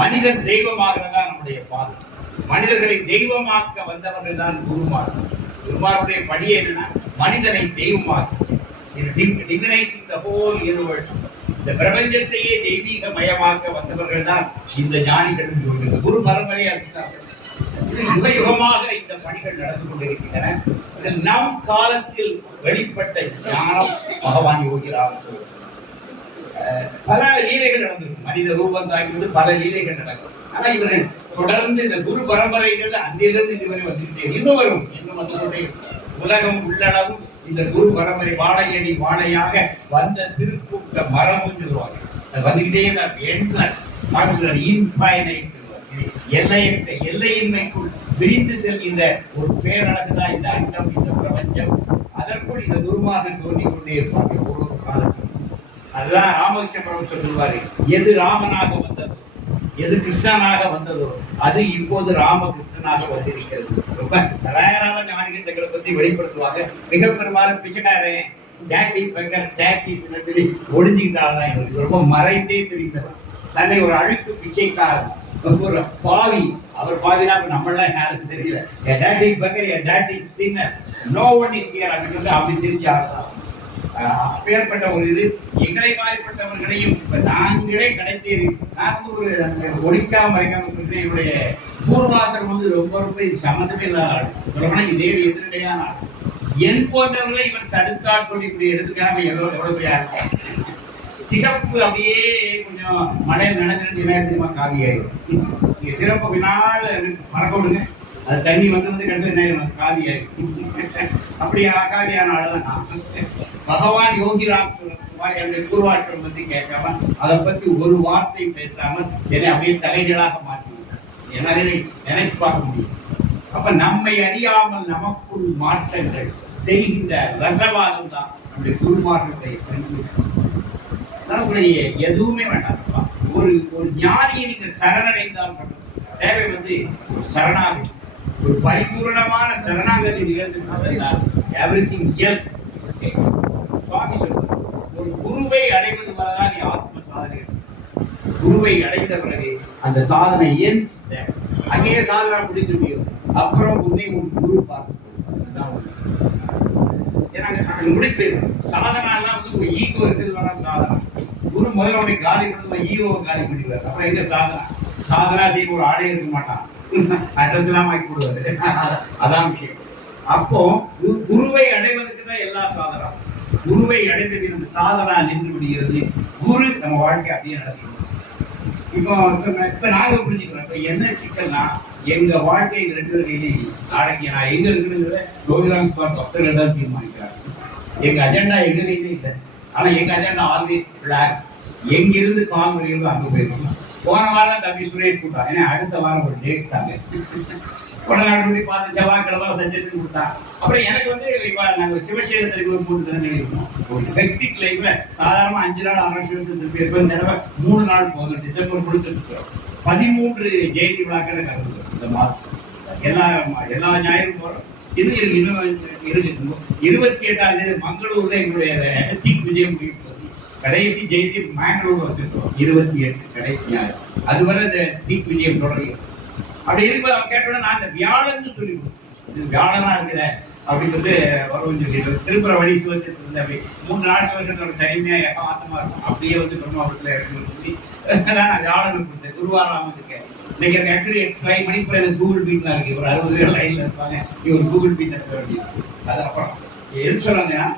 மனிதன் தெய்வமாகிறதா நம்முடைய பாதை. மனிதர்களை தெய்வமாக்க வந்தவர்கள் தான் குருமார். குருமாருடைய படி என்னன்னா மனிதனை தெய்வமாக்க, டிவினைசிங் தி ஹோல் யூனிவர்ஸ். இந்த பிரபஞ்சத்தையே தெய்வீக மயமாக்க வந்தவர்கள் தான் இந்த ஞானிகள். குரு பரம்பரையா யுக யுகமாக இந்த பணிகள் நடந்து கொண்டிருக்கின்றன. நம் காலத்தில் வெளிப்பட்ட ஞானம் பகவான் யோகிராம். பல லீலைகள் நடந்திருக்கும். மனித ரூபம் தாங்கிவிட்டு பல லீலைகள் நடக்கும். ஆனா இவர்கள் தொடர்ந்து இந்த குரு பரம்பரைகள் அன்றிலிருந்து இதுவரை வந்துகிட்டே இன்னும் வரும். இன்னும் அதனுடைய உலகம் உள்ளளவும் இந்த குரு பரம்பரை வாழையடி வாழையாக வந்த திருக்கூட்ட மரபுன்னு சொல்லுவாங்க. அது வந்துகிட்டே தான் இன்ஃபைனைட், எல்லையற்ற எல்லையின்மைக்குள் விரிந்து செல்கின்ற ஒரு பேரழகு தான் இந்த அண்டம், இந்த பிரபஞ்சம். அதற்குள் இந்த குருமார்கள் தோன்றிக் கொண்டே இருப்பாங்க ஒவ்வொரு காலத்தில். அதுதான் ராமகிருஷ்ண பரமஹம்சர் சொல்வாரு, எது ராமனாக வந்ததோ, எது கிருஷ்ணனாக வந்ததோ அது இப்போது ராமகிருஷ்ணனாக வந்திருக்கிறது. ரொம்ப தயாரான ஞானிகள் தங்களை பத்தி வெளிப்படுத்துவாங்க. மிக பெரும்பாலும் பிச்சைக்காரன் டேட்டி பெக்கர் டேட்டி சொல்லி ஒழிஞ்சுக்கிட்டால்தான் இவருக்கு ரொம்ப மறைந்தே தெரிந்தவர். தன்னை ஒரு அழுக்கு பிச்சைக்காரன், ஒரு பாவி, அவர் பாவினா நம்மளாம் யாருக்கு தெரியல. Daddy beggar daddy sinner, no one is here அப்படின்னு அப்படி தெரிஞ்ச ஆள்தான். அப்பேற்பட்ட ஒரு இது எங்களை மாறிப்பட்டவர்களையும் நாங்களே கிடைத்தேன். நான் ஒரு ஒழிக்காம மறைக்காம சொல்றேன். என்னுடைய பூர்வாசர் ரொம்ப ரொம்ப சம்மந்தமே இல்லாத ஆள். சொல்லப்போனா இதே எதிரடையான ஆள். என் போன்றவர்களை இவர் தடுத்தால் சொல்லி இப்படி எடுத்துக்காம எவ்வளவு பெரிய சிகப்பு அப்படியே கொஞ்சம் மழையில் நடந்து நேரத்திலுமா காவியாயிரும். நீங்க சிறப்பு பின்னால் மறக்க விடுங்க, அது தண்ணி வந்து கடைசி காவியாயிரும். அப்படி காவியான ஆளுதான் நான். பகவான் யோகிராம் என்னுடைய பூர்வாற்றல் பற்றி கேட்காம அதை பற்றி ஒரு வார்த்தை பேசாமல் என்னை அப்படியே தலைகளாக மாற்றிவிட்டார். என்னால நினைச்சு பார்க்க முடியும். அப்ப நம்மை அறியாமல் நமக்குள் மாற்றங்கள் செய்கின்ற ரசவாதம் தான் நம்முடைய குருமார்களுடைய நம்முடைய எதுவுமே வேண்டாம். ஒரு ஞானியை நீங்கள் சரணடைந்தால் தேவை ஒரு சரணாகதி, ஒரு பரிபூர்ணமான சரணாகதி நிகழ்ந்து எவ்ரிதிங் எல்ஸ். சுவாமி சொல்றார், ஒரு குருவை அடைவது வரதான் நீ ஆத்ம சாதனை. குருவை அடைந்த பிறகு அந்த சாதனை அங்கேயே சாதனை முடித்து முடியும். அப்புறம் உன்னை ஒரு குரு பார்த்து முடிப்பு சாதனாலாம் ஒரு ஈகோ இருக்கிறது சாதனை. குரு முதல்ல உடைய காலி பண்ணி ஈகோவை காலி பண்ணிடுவார். அப்புறம் எங்க சாதனா செய்ய ஒரு ஆடே இருக்க மாட்டான், அட்ரஸ் எல்லாம் வாங்கி போடுவாரு. அதான் விஷயம். அப்போ குருவை அடைவதற்கு தான் எல்லா சாதனா. குருவை அடைந்த அந்த சாதனா நின்று விடுகிறது. குரு நம்ம வாழ்க்கை அப்படியே நடக்கும். இப்ப நாங்க புரிஞ்சுக்கிறோம். இப்ப என்ன சிக்கல்னா, எங்க வாழ்க்கை எங்க 2 பேர் கையிலே நாளைக்கு நான் எங்க இருக்குங்கிறத யோகிராம் பக்தர்கள் தான் தீர்மானிக்கிறாங்க. எங்க அஜெண்டா எங்க கையிலே இல்லை. ஆனா எங்க அஜெண்டா ஆல்வேஸ் பிளான். எங்கிருந்து கால் வரையிலும் அங்க போயிருக்கோம். போன வாரம் தம்பி சுரேஷ் கூட்டான். ஏன்னா அடுத்த வாரம் ஒரு டேட் தாங்க உடனே பார்த்து செவ்வாய்க்கிழமை சஜஷன் கொடுத்தா. அப்புறம் எனக்கு நாங்கள் சிவசேகரத்துக்கு ஒரு 3 தினங்கள் இருக்கோம். ஒரு ஹெக்டிக் லைஃப்ல சாதாரண 5 நாள் 6 திருப்பி இருப்போம். தடவை 3 நாள் போதும். டிசம்பர் கொடுத்துருக்கோம். 13 ஜெயந்தி விழாக்கள் கலந்துருக்கோம் இந்த மாதம். எல்லா ஞாயிறும் போகிறோம். இன்னும் இருக்கு. 28ஆம் தேதி மங்களூர்ல எங்களுடைய தீக் விஜயம் முடிவு போகுது. கடைசி ஜெயந்தி மேங்களூர் வச்சிருக்கோம். 28 கடைசி ஞாயிறு. அதுவரை இந்த தீக் விஜயம் தொடங்குகிறது. அப்படி இருக்கும்போது அவன் கேட்டோட நான் இந்த வியாழன்னு சொல்லி கொடுத்தேன். வியாழனா இருக்கிற அப்படின்னு வருவோம் சொல்லிட்டு திருப்புற வழி சிவசேரத்தில் இருந்து அப்படி 3 நாள் சிவசேரத்தோட தனிமையா ஏகாந்தமா இருக்கும். அப்படியே பிரம்மபுரத்தில் இறங்கி சொல்லி நான் வியாழன் கொடுத்தேன். குருவாரம் இருக்கேன். இன்னைக்கு எனக்கு ஆக்சுவலி 8 மணிக்கு எனக்கு கூகுள் மீட்லாம் இருக்கு. ஒரு 60 பேர் லைன்ல இருப்பாங்க. ஒரு கூகுள் மீட் எடுக்க வேண்டியது. அது அப்புறம் எது சொன்னாங்கன்னா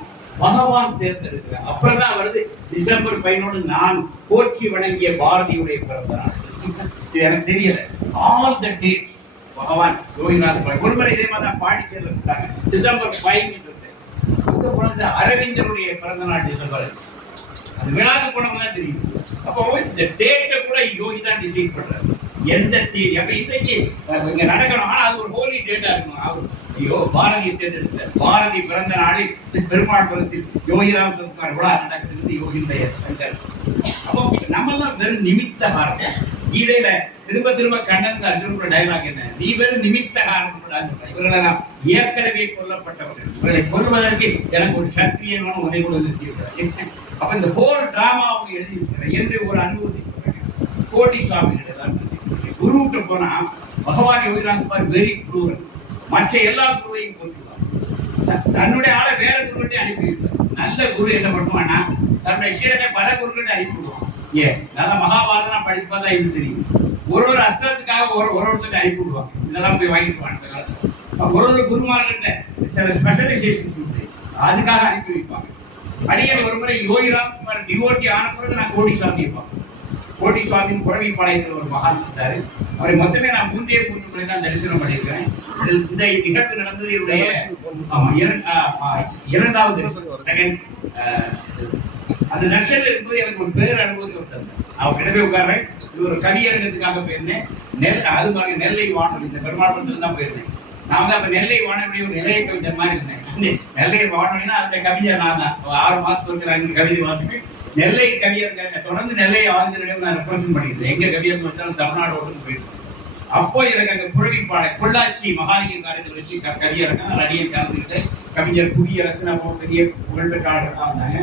பகவான் தேர்ந்தெடுக்கிறேன். அப்புறம் தான் வருது டிசம்பர் 11 நான் போற்றி வணங்கிய பாரதியுடைய பிறந்த நாள். இது எனக்கு தெரியல. ஆல் த டே பகவான் யோகிநாத் ஒருமுறை இதே மாதிரி தான் பாண்டிச்சேரியில் இருந்தாங்க. டிசம்பர் 5 அங்க போனது அரவிந்தனுடைய பிறந்த நாள் டிசம்பர். அது விழாக்கு போனவங்க தான் தெரியும். அப்போ இந்த டேட்டை கூட யோகி தான் டிசைட் பண்றாரு. எந்த தேதி அப்ப இன்னைக்கு இங்க நடக்கணும். ஆனா அது ஒரு ஹோலி டேட்டா இருக்கணும். ஐயோ பாரதியை தேர்ந்தெடுத்தார். பாரதி பிறந்த நாளில் பெருமாள் புரத்தில் யோகிராம் சர்க்கார் விழா நடக்கிறது. யோகியுடைய சங்கர். அப்போ நம்மெல்லாம் வெறும் நிமித்த காரணம். கீதையில திரும்ப கண்ணன் அர்ஜுனோட டைலாக் என்ன, நீ வெறும் நிமித்த காரணம். இவர்களை நாம் ஏற்கனவே கொல்லப்பட்டவர்கள். இவர்களை கொல்வதற்கு எனக்கு ஒரு சக்தியமான உதவி கூட நிறுத்திவிட்டார். அப்ப இந்த ஹோல் டிராமா அவங்க எழுதி இருக்கிறார் என்று ஒரு அனுபவத்தை கோடி சுவாமிகளிடம் குருவிட்ட போனா பகவான் யோகிராஜ் வெரி ப்ளூரல், மற்ற எல்லா குருவையும் போற்றுவார். தன்னுடைய ஆளை வேற குருக்கிட்டே அனுப்பி வைப்பார். நல்ல குரு என்ன பண்ணுவான்னா தன்னுடைய சீடனை பல குருக்கிட்ட அனுப்பிவிடுவான். நல்லா மகாபாரதம் படிப்பா தான் இது தெரியும். ஒரு அஸ்திரத்துக்காக ஒருத்தர் அனுப்பி விடுவாங்க. இதெல்லாம் போய் வாங்கிட்டு வாங்க. ஒரு குருமார்கிட்ட சில ஸ்பெஷலைசேஷன் உண்டு, அதுக்காக அனுப்பி வைப்பாங்க. அடியன் ஒரு முறை யோகிராம் டிவோட்டி ஆன பிறகு நான் கோடிசாமி இருப்பாங்க. கோடிசாமியின் புறவிப்பாளையத்தில் ஒரு மகான் இருந்தாரு. அவரை மொத்தமே நான் 3 முறை தான் தரிசனம் பண்ணியிருக்கிறேன். இந்த நிகழ்வு நடந்தது என்னுடைய 2வது செகண்ட் அந்த தர்ஷனில் இருக்கும்போது எனக்கு ஒரு பேர் அனுபவத்தை விட்டாங்க. அவர் கிட்டவே உட்கார்றேன். இது ஒரு கவியரங்கத்துக்காக போயிருந்தேன். அது மாதிரி நெல்லை வானொலி இந்த பெருமாள் தான் போயிருந்தேன். நான் வந்து அப்ப நெல்லை வானொலி ஒரு நிலைய கவிஞர் மாதிரி இருந்தேன். நெல்லை வானொலினா அந்த கவிஞர் நான் தான். 6 மாசத்துக்கு அங்கே கவிதை வாசிப்பேன். நெல்லை கவியரங்க தொடர்ந்து நெல்லை ஆளுநரிடம் நான் ரெப்ரசென்ட் பண்ணியிருந்தேன். எங்க கவியரங்க வச்சாலும் தமிழ்நாடு போயிட்டு அப்போ எனக்கு அங்கே புழவிப்பாளை பொள்ளாச்சி மகாலிங்க காலத்தில் வச்சு கவியரங்க அடியை கலந்துக்கிட்டு கவிஞர் குடியரசு நம்ம பெரிய புகழ்பெற்றாளர்களாக இருந்தாங்க.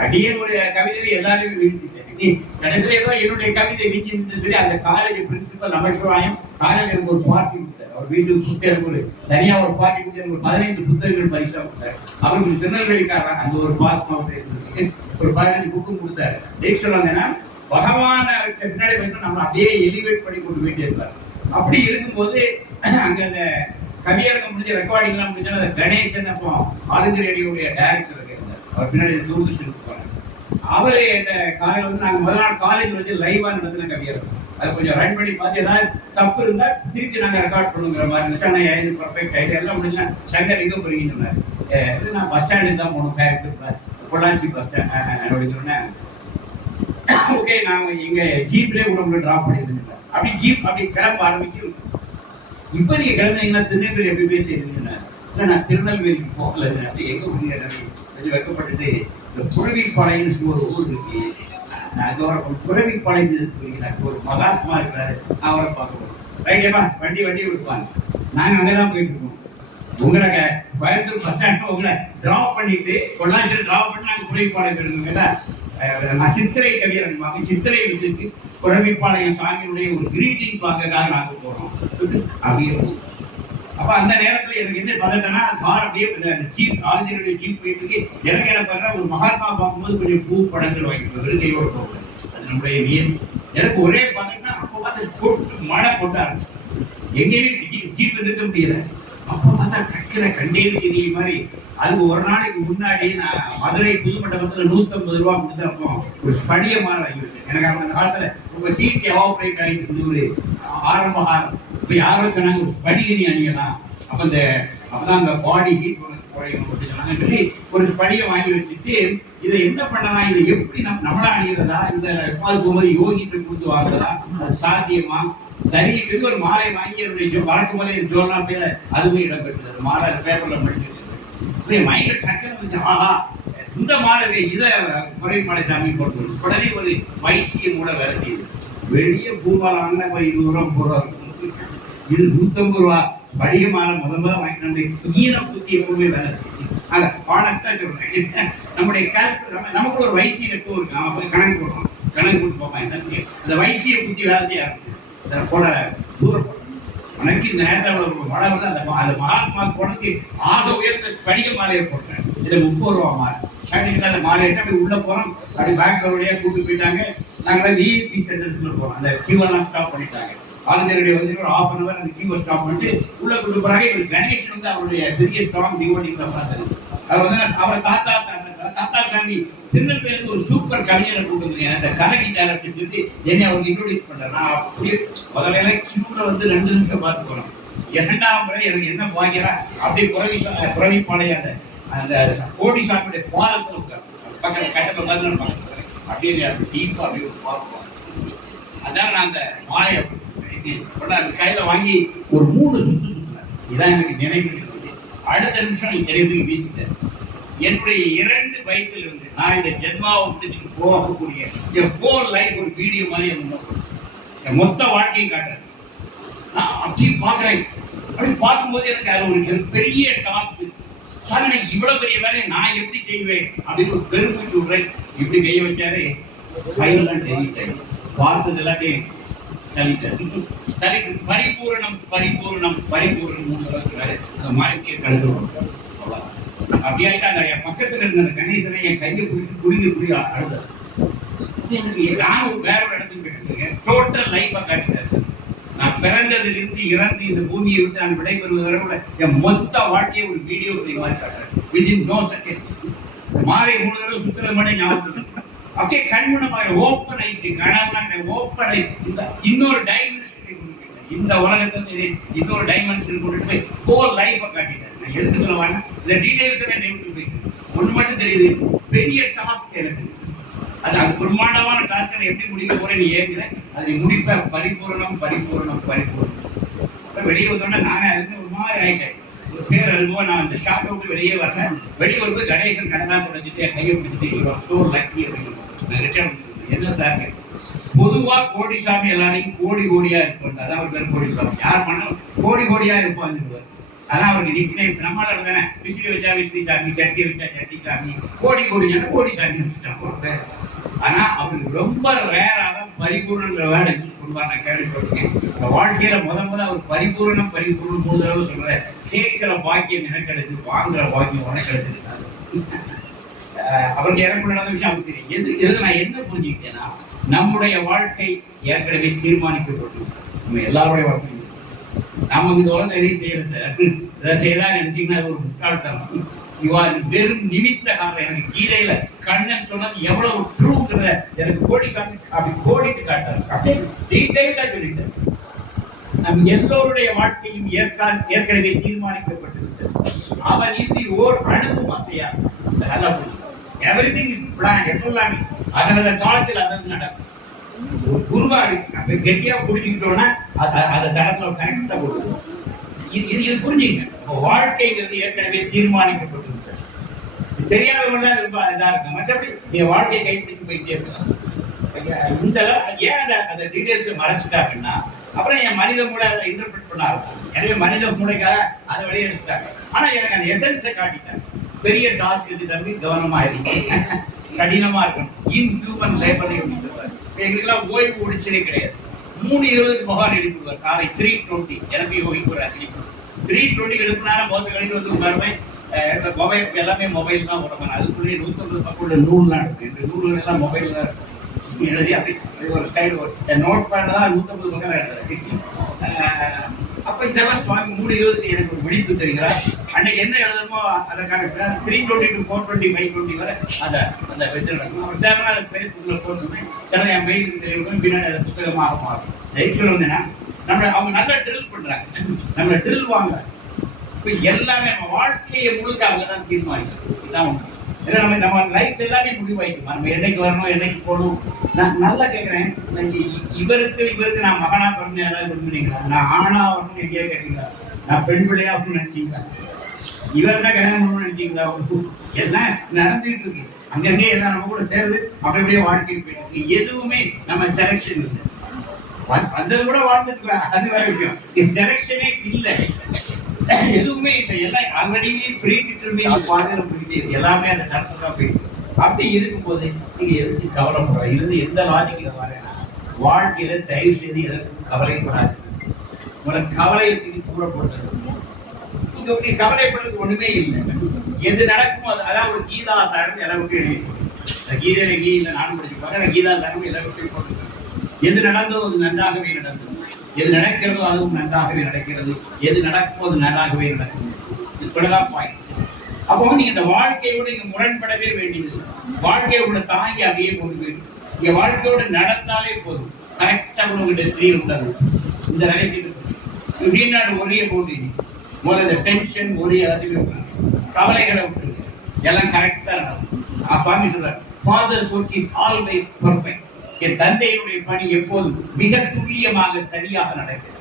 அடியனுடைய கவிதையை எல்லாருமே வீழ்த்திட்டேன். கடைசியில் ஏதோ என்னுடைய கவிதை வீழ்ச்சி சொல்லி அந்த காலேஜ் பிரின்சிபல் நமசிவாயம் காலேஜ் எனக்கு ஒரு பார்ட்டி கொடுத்தார். அவர் வீட்டுக்கு புத்தகம் ஒரு தனியாக ஒரு பார்ட்டி கொடுத்து எனக்கு ஒரு 15 புத்தகங்கள் பரிசாக கொடுத்தார். அவருக்கு திருநெல்வேலிக்காரன் அந்த ஒரு பாஸ் மாவட்டத்தை ஒரு 15 புக்கும் கொடுத்தாரு. டேக்ஷன் வந்தேன்னா பகவான பின்னாடி போயிட்டு நம்ம அப்படியே எலிவேட் பண்ணி கொண்டு போயிட்டே இருப்பார். அப்படி இருக்கும்போது அங்கே அந்த கவியரங்கம் முடிஞ்ச ரெக்கார்டிங்லாம் முடிஞ்சா அந்த கணேசன் அப்போ ஆளுங்க ரேடியோடைய டைரக்டர் இருந்தார். அவர் பின்னாடி தூர்தர்ஷன் இருப்பாங்க. அவர் இந்த காலையில் வந்து நாங்கள் முதல் நாள் காலேஜ் வந்து லைவாக நடத்தின கவியரங்கம். அதை கொஞ்சம் ரன் பண்ணி பார்த்து ஏதாவது தப்பு இருந்தால் திருப்பி நாங்கள் ரெக்கார்ட் பண்ணுங்கிற மாதிரி இருந்துச்சு. ஆனால் இது பர்ஃபெக்ட் ஆகிட்டு எல்லாம் முடிஞ்சா சங்கர் எங்கே போறீங்கன்னு சொன்னார். நான் பஸ் ஸ்டாண்டுக்கு தான் போகணும், பொள்ளாச்சி பஸ் ஸ்டாண்ட் அப்படின்னு சொன்னேன். ஓகே நாங்கள் எங்க ஜீப்லேயே உங்களை ட்ராப் பண்ணியிருந்தேன். அப்படி ஜீப் அப்படி கிளம்ப ஆரம்பிக்கும். இப்போ நீங்கள் கிளம்புனீங்கன்னா திருநெல்வேலி எப்படி போய் செய்யுங்கன்னா இல்லை நான் திருநெல்வேலிக்கு போகல. அப்படி எங்கே கொஞ்சம் வைக்கப்பட்டுட்டு இந்த புறவிப்பாளையம்னு ஒரு ஊர் இருக்கு. புறவிப்பாளையம் ஒரு மகாத்மா இருக்கிறாரு, அவரை பார்க்கணும். ரைட்டேப்பா வண்டி விடுப்பாங்க. நாங்கள் அங்கே தான் போயிட்டு இருக்கோம். உங்களை கோயம்புத்தூர் பஸ் ஸ்டாண்ட் உங்களை ட்ராப் பண்ணிட்டு பொள்ளாச்சியில் ட்ராப் பண்ணி நாங்கள் புறவிப்பாளையம் போயிருந்தோம். கேட்டால் சித்திரை கவியரங்கமாக சித்திரை விட்டுட்டு புறவிப்பாளையம் சாமியுடைய ஒரு கிரீட்டிங் வாங்கக்காக நாங்கள் போகிறோம். அப்படியே அப்போ அந்த நேரத்தில் எனக்கு என்ன பதட்டனா கார் அப்படியே அந்த ஜீப் ஆளுநருடைய ஜீப் போயிட்டு இருக்கு. எனக்கு என்ன பண்ணுறேன், ஒரு மகாத்மா பார்க்கும்போது கொஞ்சம் பூ படங்கள் வாங்கிட்டு விருதையோடு போகிறேன். அது நம்முடைய நியதி. எனக்கு ஒரே பதட்டம்னா அப்போ பார்த்து மழை கொட்ட ஆரம்பிச்சு. எங்கேயுமே ஜீப் இருக்க முடியல. அப்போ பார்த்தா டக்குல கண்டேன் செய்தி மாதிரி. அதுக்கு ஒரு நாளைக்கு முன்னாடி நான் மதுரை புது மண்டபத்தில் 150 ரூபா கொடுத்து அப்போ ஒரு ஸ்படிய மாலை வாங்கி வச்சேன். எனக்கு அந்த காலத்தில் ரொம்ப ஹீட் எவாப்ரேட் ஆகிட்டு இருந்து ஒரு ஆரம்ப காலம். இப்போ யாரோ சொன்னாங்க ஒரு ஸ்படிகனி அணியலாம், அப்பதான் அந்த பாடி ஹீட் குறையும் அப்படின்னு சொன்னாங்க. சொல்லி ஒரு ஸ்படியை வாங்கி வச்சுட்டு இதை என்ன பண்ணலாம், இதை எப்படி நம்மளா அணிகிறதா, இந்த எப்பாவது போகும்போது யோகிட்டு கொடுத்து வாங்குறதா, அது சாத்தியமா சரி இது ஒரு மாலை வாங்கி என்னுடைய வழக்கு முறை ஜோர்னா பேர அதுவும் இடம்பெற்றது. மாலை பேப்பர்ல படிச்சு மைண்ட்ல டக்குன்னு வந்து ஆஹா இந்த மாலை இதை குறைமலை சாமி போட்டு உடனே ஒரு வைசியம் கூட வேலை செய்யுது. வெளியே பூமாலாங்க ஒரு 20 ரூபா போடுறாங்க. இது 150 ரூபா படிய மாலை முதல்ல வாங்கி நம்முடைய ஈன புத்தி எப்பவுமே வேலை செய்யும். அதை பாடஸ்டா சொல்றேன். நம்முடைய நமக்கு ஒரு வைசிய நெட்டும் இருக்கு. அவன் போய் கணக்கு போடுறோம், கணக்கு போட்டு பார்ப்பான். என்ன அந்த வைசிய புத்தி வேலை செய்ய ஆரம்பிச்சு போட தூரம் உனக்கு இந்த நேரத்தில் மழை வந்து அந்த மகாத்மா போனதுக்கு ஆக உயர்ந்த படிக மாலையை போட்டேன். இதை 30 ரூபா மாலை அந்த மாலையிட்டு அப்படி உள்ள போறோம். அப்படி பேங்க் வழியாக கூப்பிட்டு போயிட்டாங்க. நாங்களாம் விஐபி சென்டர்ஸ்ல போறோம். அந்த கியூவெல்லாம் ஸ்டாப் பண்ணிட்டாங்க. ஆளுநருடைய வந்து ஒரு 1/2 hour அந்த கியூவை ஸ்டாப் பண்ணிட்டு உள்ள கொண்டு போறாங்க. இவர் கணேஷன் வந்து அவருடைய பெரிய ஸ்ட்ராங் டிவோட்டி தான் பார்த்தாரு. அவர் வந்து அவர் தாத்தா சாமி திருநெல்வேலிக்கு ஒரு சூப்பர் கவிஞரை கூப்பிட்டு அந்த கலகிட்டார் அப்படின்னு சொல்லி என்னை அவருக்கு இன்ட்ரோடியூஸ் பண்றேன். நான் அப்படியே முதல்ல கியூல வந்து 2 நிமிஷம் பார்த்து போறேன். 2ஆம் முறை எனக்கு என்ன வாங்கிறா அப்படியே புறவிப்பாளைய அந்த கோடி சாமியுடைய பாதத்தில் உட்கார் பக்கத்தில் கட்டத்தை பார்த்து அப்படியே டீப்பா அப்படியே பார்ப்போம். அதான் நான் அந்த மாலையை கையில வாங்கி ஒரு 3 சுத்து சுத்தினேன். இதான் எனக்கு நினைவு. அடுத்த நிமிஷம் நிறைய வீசிட்டேன். என்னுடைய 2 வயசுல இருந்து நான் இந்த ஜென்மாவை முடிச்சுட்டு போகக்கூடிய என் போர் லைஃப் ஒரு வீடியோ மாதிரி என் மொத்த வாழ்க்கையை காட்டுறேன். நான் அப்படி பார்க்குறேன். அப்படி பார்க்கும்போது எனக்கு அது ஒரு பெரிய டாஸ்க். சாமி இவ்வளவு பெரிய வேலையை நான் எப்படி செய்வேன் அப்படின்னு ஒரு பெருமூச்சு விடுறேன். இப்படி கைய வச்சாரு ஃபைனல் தான் தெரிவித்தேன். பார்த்தது எல்லாத்தையும் தலிட்டு பரிபூரணம் பரிபூரணம் பரிபூரணம் 3 தடவை சொல்றாரு. அந்த மாணிக்கிய கழுதுவோம் சொல்லலாம். அப்படி ஆகிட்டு அந்த பக்கத்தில் இருந்த அந்த கணேசனை என் கையை பிடிச்சி குறுகி அழுதாரு. எனக்கு நானும் வேற ஒரு இடத்துக்கு போயிட்டு டோட்டல் லைஃபை காட்டிட்டாரு. நான் பிறந்ததிலிருந்து இறந்து இந்த பூமியை விட்டு நான் விடைபெறுவதை கூட என் மொத்த வாழ்க்கையை ஒரு வீடியோ மாதிரி காட்டுறேன். விதின் நோ செகண்ட்ஸ் மாலை 3 தடவை சுற்றுறது மட்டும் ஞாபகம். அப்படியே கண்முனமாக ஓப்பன் ஐஸ் கனவுனா ஓப்பன் ஐஸ் இன்னொரு டைமென்ஷன் இந்த உலகத்துல இன்னொரு டைமென்ஷன் கொண்டு போய் ஹோல் லைஃபை காட்டிட்டேன். நான் எதுக்கு சொல்லுவாங்க இந்த டீடைல்ஸ் ஒன்று மட்டும் தெரியுது. பெரிய டாஸ்க் எனக்கு அது அந்த பிரம்மாண்டமான டாஸ்கை எப்படி முடிக்க போறேன்னு ஏற்கிறேன். அதை முடிப்ப பரிபூர்ணம் பரிபூர்ணம் பரிபூர்ணம். வெளியே வந்தோன்னா நானே அதுக்கு ஒரு மாதிரி ஆயிட்டேன். ஒரு பேர் அனுபவம். நான் அந்த ஷாப்பை விட்டு வெளியே வரேன். வெளியே வரும்போது கணேசன் கண்ணெல்லாம் தொடச்சிட்டு கையை பிடிச்சிட்டு ஸோ லக்கி அப்படின்னு நான் ரிட்டர்ன் என்ன சார் பொதுவாக கோடிசாமி எல்லாரையும் கோடி கோடியா இருப்பாங்க. அதான் ஒரு பேர் கோடிசாமி. யார் பண்ணாலும் கோடி கோடியா இருப்பாங்க. அதான் அவருக்கு நிற்கிறேன். நம்மளால இருந்தானே விசிறி வச்சா விசிறி சாமி, சட்டி வச்சா சட்டி சாமி, கோடி கோடினா கோடி சாமி வச்சுட்டாங்க. ஆனா அவருக்கு ரொம்ப ரேராக பரிபூர்ணங்கிற வேலை யூஸ் பண்ணுவார். நான் கேள்விப்பட்டிருக்கேன். இந்த வாழ்க்கையில முதல் அவர் பரிபூர்ணம் பரிபூர்ணம் 3 தடவை சொல்ற கேட்கிற பாக்கியம் எனக்கு கிடைச்சது, வாங்குற பாக்கியம் உனக்கு கிடைச்சிருக்காரு. அவருக்கு எனக்கு நடந்த விஷயம் அவருக்கு தெரியும். எது நான் என்ன புரிஞ்சுக்கிட்டேன்னா நம்முடைய வாழ்க்கை ஏற்கனவே தீர்மானிக்கப்பட்டு நம்ம எல்லாருடைய வாழ்க்கையும் நாம இந்த உலகம் எதையும் செய்யற சார் இதை செய்யலாம் நினைச்சீங்கன்னா அது ஒரு முட்டாள்தனம். இவ்வாறு வெறும் நிமித்த காரணம். எனக்கு கீதையில கண்ணன் சொன்னது எவ்வளவு ட்ரூங்கிறத எனக்கு கோடிசாமி அப்படி கோடிட்டு காட்டாரு. அப்படியே டீடைல்டா சொல்லிட்டாரு. நம் எல்லோருடைய வாழ்க்கையும் ஏற்கனவே தீர்மானிக்கப்பட்டிருக்கிறது. அவன் இன்றி ஓர் அணுவும் அசையாது. நல்லா புரியும். Everything is plan. எல்லாமே அதனது காலத்தில் அதற்கு நடக்கும். ஒரு குருவாடி நம்ம கெட்டியா புரிஞ்சுக்கிட்டோம்னா அந்த தடத்துல கரெக்டா கொடுக்கும். இது புரிஞ்சுங்க. வாழ்க்கைங்கிறது ஏற்கனவே தீர்மானிக்கப்பட்டிருக்கிறது. தெரியாதவங்க தான் ரொம்ப இதா இருக்கு. மற்றபடி என் வாழ்க்கையை கைப்பிடிச்சு போயிட்டே இருக்கு. இந்த ஏன் அந்த டீடைல்ஸை மறைச்சிட்டாங்கன்னா அப்புறம் என் மனித மூளை அதை இன்டர்பிரட் பண்ண ஆரம்பிச்சோம். எனவே மனித மூளைக்காக அதை வெளியே எடுத்துட்டாங்க. ஆனா எனக்கு அந்த எசன்ஸை காட்டிட்டாங்க. பெரிய டாஸ்க் இது தம்பி, கவனமா இருக்கு, கடினமா இருக்கணும். இன்ஹியூமன் லேபர் எங்களுக்கெல்லாம் ஓய்வு ஒடிச்சதே கிடையாது. 3:20 மகான் எழுப்பிடுவார். காலை 3:20 எனக்கு யோகிக்குற 3:20 எழுப்பினால மொத்த கழிவு வந்து உட்காருமே. மொபைல் எல்லாமே மொபைல் தான் ஓடணும். அதுக்குள்ளேயே 150 பக்கம் நூல்லாம் இருக்கு. இந்த நூல்கள் எல்லாம் மொபைல் தான் இருக்கு. எழுதி அப்படி ஒரு ஸ்டைல் நோட் பேட் தான் 150 பக்கம் எழுதுறது. அப்போ இதெல்லாம் சுவாமி 3:20 எனக்கு ஒரு விழிப்பு தெரிகிறார். அன்னைக்கு என்ன எழுதணுமோ அதற்கான 3:20 to 4:20 5:20 வரை அந்த வச்சு நடக்கும். அப்படி தேவையான அதை ஃபேஸ்புக்கில் போட்டுமே சில என் மெயிலுக்கு தெரியும். பின்னாடி அதை புத்தகமாக மாறும். லைஃப்பில் வந்தேன்னா அவங்க நல்லா ட்ரில் பண்ணுறாங்க. நம்மளை ட்ரில் வாங்க. இப்போ எல்லாமே நம்ம வாழ்க்கையை முழுக்க அவங்க தான் தீர்மானிக்கும். இதுதான் ஒன்று. ஏன்னா நம்ம லைஃப் எல்லாமே முடிவாயிக்கும். நம்ம என்னைக்கு வரணும், என்னைக்கு போகணும். நான் நல்லா கேட்குறேன். இவருக்கு நான் மகனா பண்ண யாராவது விரும்புறீங்களா? நான் ஆணா வரணும்னு எங்கேயா கேட்டீங்களா? நான் பெண் பிள்ளையா அப்படின்னு நினைச்சீங்களா? இவரை தான் கல்யாணம் பண்ணணும்னு நினைச்சீங்களா? எல்லாம் நடந்துகிட்டு இருக்கு. அங்கங்கே எல்லாம் நம்ம கூட சேர்ந்து அப்படியே வாழ்க்கைக்கு போயிட்டு இருக்கு. எதுவுமே நம்ம செலக்ஷன் இல்லை. வந்தது கூட வாழ்ந்துட்டு அது வேற விஷயம். செலக்ஷனே இல்லை, எதுவுமே இல்லை. எல்லாம் ஆல்ரெடி ப்ரீடிட்டர்மின் பாதையில் போயிட்டு எல்லாமே அந்த தரத்துல தான் போயிட்டு. அப்படி இருக்கும்போது நீங்க எதுக்கு கவலைப்படுற? இருந்து எந்த லாஜிக்கில் வரேன்னா வாழ்க்கையில தயவு செய்து எதற்கும் கவலைப்படாது. உங்களுக்கு கவலையை தூக்கி தூரப்படுறது. நீங்க கவலைப்படுறதுக்கு ஒண்ணுமே இல்லை. எது நடக்குமோ அதான் ஒரு கீதா சாரம் எல்லாருக்கும் எழுதிட்டு கீதையில கீழ நானும் படிச்சுப்பாங்க. கீதா சாரம் எல்லாருக்கும் போட்டு எது நடந்ததோ அது நன்றாகவே நடந்தது. எது நடக்கிறதோ அதுவும் நன்றாகவே நடக்கிறது. எது நடக்குமோ அது நன்றாகவே நடக்கும். இப்படிதான் பாயிண்ட். அப்போ நீங்க இந்த வாழ்க்கையோட நீங்க முரண்படவே வேண்டியது. வாழ்க்கையை உங்களை தாங்கி அப்படியே கொண்டு போயிடும். நீங்க வாழ்க்கையோட நடந்தாலே போதும். கரெக்டா உங்ககிட்ட ஸ்திரீ உண்டாது. இந்த ரகசியம் வீணாடு ஒரே போட்டு முதல்ல இந்த டென்ஷன் ஒரே அரசியல் கவலைகளை விட்டுருங்க. எல்லாம் கரெக்டா நடக்கும். சுவாமி சொல்றாரு, father's work is always perfect. என் தந்தையினுடைய பணி எப்போதும் மிக துல்லியமாக சரியாக நடக்கிறது.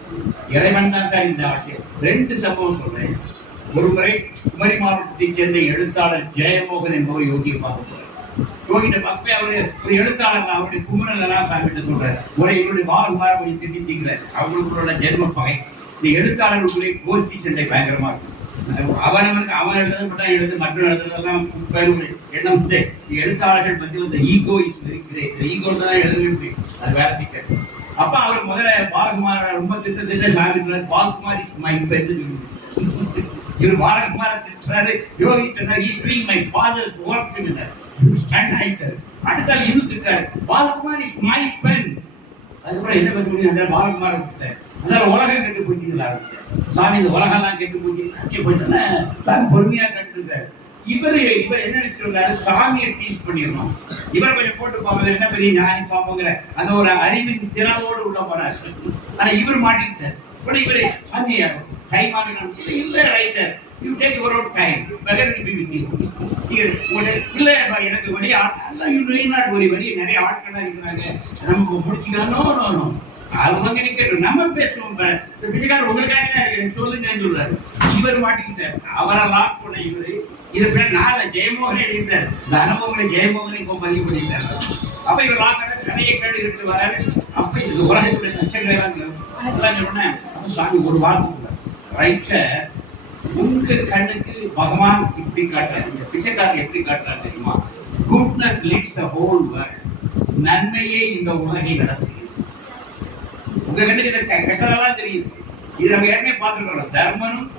இறைவன் தான் சார் இந்த ஆட்சியர். 2 சம்பவம் சொல்றேன். ஒரு முறை குமரி மாவட்டத்தைச் சேர்ந்த எழுத்தாளர் ஜெயமோகன் என்பவர் யோகியை பார்க்க போறார். யோகிட்ட பக்கமே அவரு ஒரு எழுத்தாளர் அவருடைய குமரன் எல்லாம் சாமிட்டு சொல்றாரு. ஒரு என்னுடைய பாகுமார கொஞ்சம் திட்டி தீங்கிறார். அவங்களுக்குள்ள ஜென்ம பகை. இந்த எழுத்தாளர்களுக்குள்ளே கோஷ்டி சண்டை பயங்கரமா இருக்கும். அவன் எழுதுறது மட்டும் எழுது மற்ற எழுதுறதெல்லாம் எண்ணம் வந்து எழுத்தாளர்கள் மத்தியில் இந்த ஈகோ இருக்கிறேன். ஈகோ தான் எழுதவே முடியும். அது வேலை சிக்க. அப்ப அவர் முதல்ல பாலகுமார ரொம்ப திட்ட சாதிக்கிறார். Balakumar is my pet. இவர் பாலகுமார திட்டுறாரு. யோகி சொன்னார் he is doing my father's work ன்னார். ஸ்டாண்ட் ஆயிட்டாரு. அடுத்தால இன்னும் திட்டாரு. Balakumar is my pen. அதுக்கப்புறம் என்ன பண்ண முடியும்? பாலகுமார விட்டார். அதனால உலகம் கெட்டு போச்சுங்களா? சாமி இந்த உலகம்லாம் கெட்டு போச்சு அங்கே போயிட்டோன்னா பொறுமையா கட்டுருக்காரு. இவர் என்ன நினைச்சிருக்காரு? சாமியை டீச் பண்ணிடணும். இவரை கொஞ்சம் போட்டு பார்ப்பது என்ன பெரிய ஞானி பார்ப்போங்கிற அந்த ஒரு அறிவின் திறவோடு உள்ள போறாரு. ஆனா இவர் மாட்டிக்கிட்டார். உடனே இவரு சாமியா டைம் ஆகணும். இல்ல writer you take your own time beggar will be with you. இல்ல எனக்கு வெளியே வெளியே நிறைய ஆட்கள்லாம் இருக்கிறாங்க, நமக்கு முடிச்சுக்கலாம். நோ நோ நோ அவங்க நிக்கட்டும், நம்ம பேசுவோம். பிச்சைக்காரர் உங்களுக்காக சொல்லுங்கன்னு சொல்றாரு. இவர் மாட்டிக்கிட்டார். அவரை லாக் பண்ண இவரு இது நாள ஜெயமோகன் எழுதிட்டார். இந்த அனுபவங்களை ஜெயமோகனை இப்போ பதிவு பண்ணிட்டார். அப்ப இவர் லாக் நிறைய கேடு இருக்கு வராரு. அப்ப இது உலகத்துடைய கஷ்டங்களை எல்லாம் சொன்னேன். சாமி ஒரு வார்த்தை ரைட்டர், உங்க கண்ணுக்கு பகவான் இப்படி காட்டுறாரு, இந்த பிச்சைக்காரர் எப்படி காட்டுறாரு தெரியுமா? Goodness leads the whole world. நன்மையே இந்த உலகை நடத்துகிறது. உங்க கண்ணுக்கு இந்த கெட்டதெல்லாம் தெரியுது. இது நம்ம ஏற்கனவே பார்த்துருக்கோம். தர்மனும்